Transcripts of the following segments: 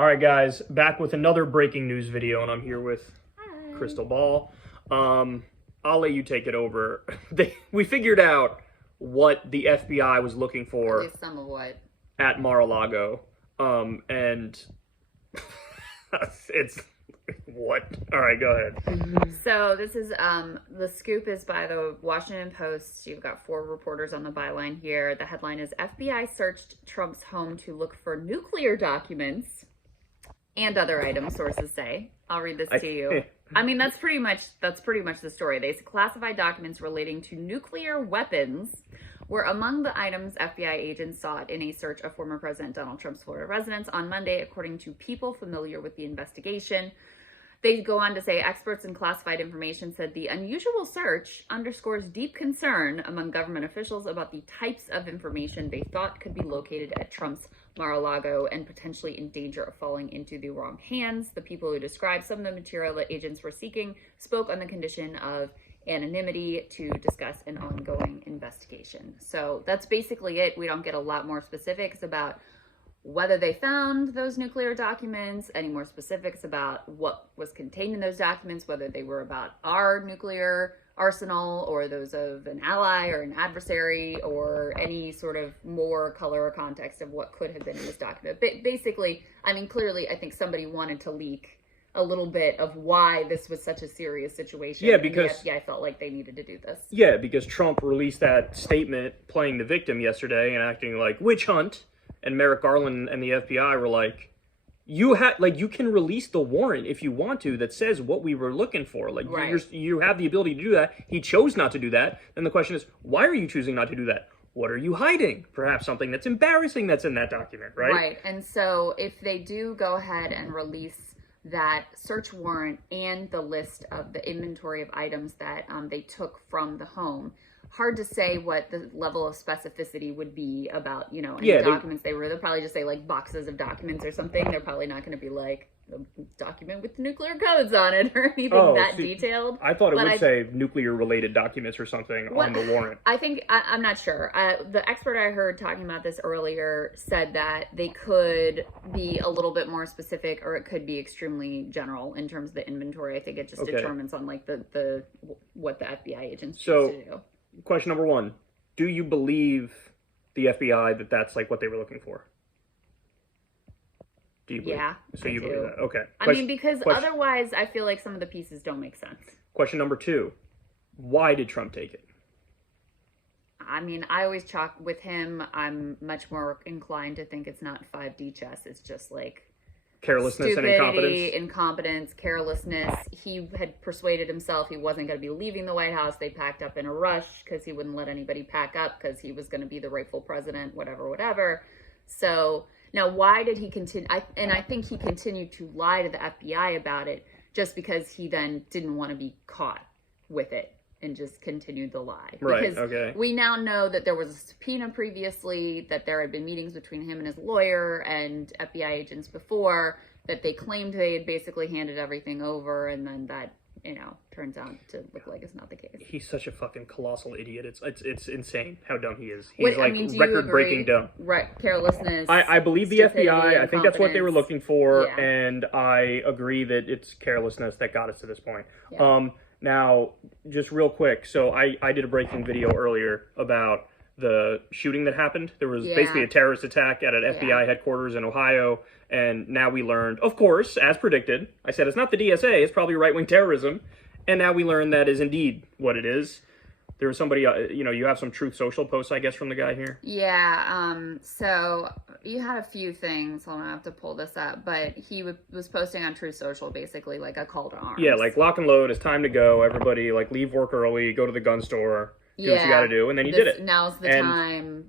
All right, guys, back with another breaking news video, and I'm here with Crystal Ball. I'll let you take it over. We figured out what the FBI was looking for. At least some of what. At Mar-a-Lago. And it's what? All right, go ahead. So this is the scoop is by the Washington Post. You've got 4 reporters on the byline here. The headline is FBI searched Trump's home to look for nuclear documents and other items, sources say. I'll read this to you. I mean, that's pretty much the story. They classified documents relating to nuclear weapons were among the items FBI agents sought in a search of former President Donald Trump's Florida residence on Monday, according to people familiar with the investigation. They go on to say experts in classified information said the unusual search underscores deep concern among government officials about the types of information they thought could be located at Trump's Mar-a-Lago and potentially in danger of falling into the wrong hands. The people who described some of the material that agents were seeking spoke on the condition of anonymity to discuss an ongoing investigation. So that's basically it. We don't get a lot more specifics about whether they found those nuclear documents, any more specifics about what was contained in those documents, whether they were about our nuclear arsenal or those of an ally or an adversary, or any sort of more color or context of what could have been in this document. But basically, I mean, clearly, I think somebody wanted to leak a little bit of why this was such a serious situation. Yeah, because the FBI felt like they needed to do this. Yeah, because Trump released that statement playing the victim yesterday and acting like witch hunt. And Merrick Garland and the FBI were like, you can release the warrant if you want to that says what we were looking for. Like, right. You have the ability to do that. He chose not to do that. Then the question is, why are you choosing not to do that? What are you hiding? Perhaps something that's embarrassing that's in that document, right? Right. And so if they do go ahead and release that search warrant and the list of the inventory of items that they took from the home, hard to say what the level of specificity would be about, any documents they'll probably just say like boxes of documents or something. They're probably not going to be like a document with nuclear codes on it or anything detailed. I thought it would say nuclear related documents or something on the warrant. I think, I'm not sure. The expert I heard talking about this earlier said that they could be a little bit more specific, or it could be extremely general in terms of the inventory. I think it just determines on like the what the FBI agents choose to do. Question number 1, do you believe the FBI that that's like what they were looking for? Do you believe? Yeah. So you believe that? Okay. Because otherwise I feel like some of the pieces don't make sense. Question number 2, why did Trump take it? I mean, I always chalk with him. I'm much more inclined to think it's not 5D chess. It's just like carelessness and incompetence, carelessness. He had persuaded himself he wasn't going to be leaving the White House. They packed up in a rush because he wouldn't let anybody pack up because he was going to be the rightful president, whatever. So now why did he continue? I think he continued to lie to the FBI about it just because he then didn't want to be caught with it and just continued the lie. Right, because we now know that there was a subpoena previously, that there had been meetings between him and his lawyer and FBI agents before, that they claimed they had basically handed everything over, and then that, turns out to look like it's not the case. He's such a fucking colossal idiot. It's insane how dumb he is. He's record-breaking dumb. Right, carelessness. I believe the FBI. I think that's what they were looking for, and I agree that it's carelessness that got us to this point. Yeah. Now, just real quick, so I did a breaking video earlier about the shooting that happened. There was basically a terrorist attack at an FBI headquarters in Ohio, and now we learned, of course, as predicted, I said it's not the DSA, it's probably right-wing terrorism, and now we learned that is indeed what it is. There was somebody, you have some Truth Social posts, I guess, from the guy here. Yeah, so you had a few things. Hold on, I have to pull this up. But he was posting on Truth Social, basically, like a call to arms. Yeah, like lock and load, it's time to go. Everybody, like, leave work early, go to the gun store, do what you got to do. And then he did it. Now's the time,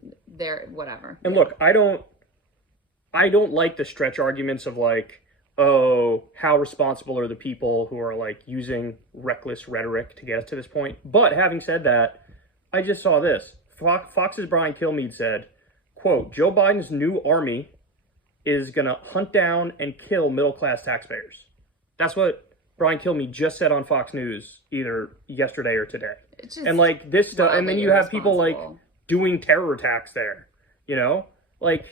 whatever. And look, I don't like the stretch arguments of, like, oh, how responsible are the people who are like using reckless rhetoric to get us to this point? But having said that, I just saw this. Fox's Brian Kilmeade said, quote, Joe Biden's new army is going to hunt down and kill middle-class taxpayers. That's what Brian Kilmeade just said on Fox News either yesterday or today. And like this stuff, and then you have people like doing terror attacks there, like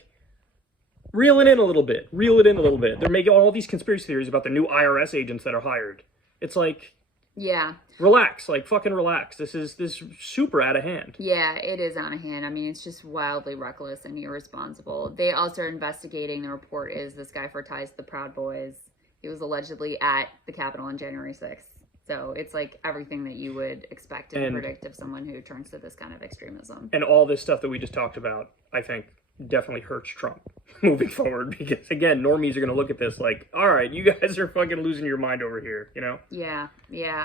Reel it in a little bit. Reel it in a little bit. They're making all these conspiracy theories about the new IRS agents that are hired. It's like, yeah, relax, like fucking relax. This is super out of hand. Yeah, it is out of hand. I mean, it's just wildly reckless and irresponsible. They also are investigating. The report is this guy for ties to the Proud Boys. He was allegedly at the Capitol on January 6th. So it's like everything that you would expect and predict of someone who turns to this kind of extremism. And all this stuff that we just talked about, I think, definitely hurts Trump moving forward, because again, normies are going to look at this like, all right, you guys are fucking losing your mind over here, you know? Yeah.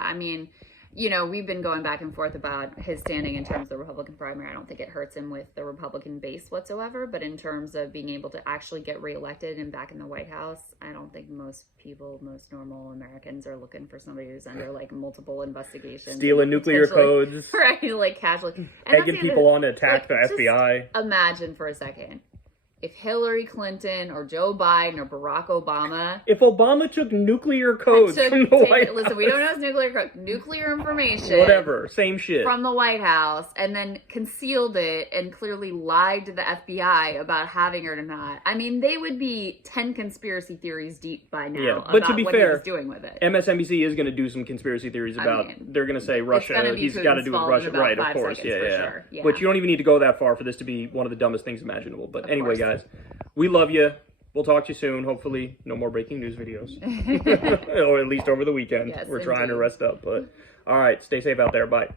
I mean, you know, we've been going back and forth about his standing in terms of the Republican primary. I don't think it hurts him with the Republican base whatsoever, but in terms of being able to actually get reelected and back in the White House, I don't think most normal Americans are looking for somebody who's under like multiple investigations. Stealing nuclear codes. Right, like casually. Egging people on to attack the FBI. Imagine for a second. If Hillary Clinton or Joe Biden or Barack Obama... If Obama took nuclear codes from the White House... Listen, we don't know his nuclear code. Nuclear information... Whatever. Same shit. From the White House, and then concealed it and clearly lied to the FBI about having it or not. I mean, they would be 10 conspiracy theories deep by now but to be what fair, he was doing with it. MSNBC is going to do some conspiracy theories about... they're going to say Russia... He's got to do with Russia. Right, of course. Sure. But you don't even need to go that far for this to be one of the dumbest things imaginable. But anyway, guys... We love you. We'll talk to you soon. Hopefully, no more breaking news videos. Or at least over the weekend. Yes, We're trying to rest up. But all right, stay safe out there. Bye.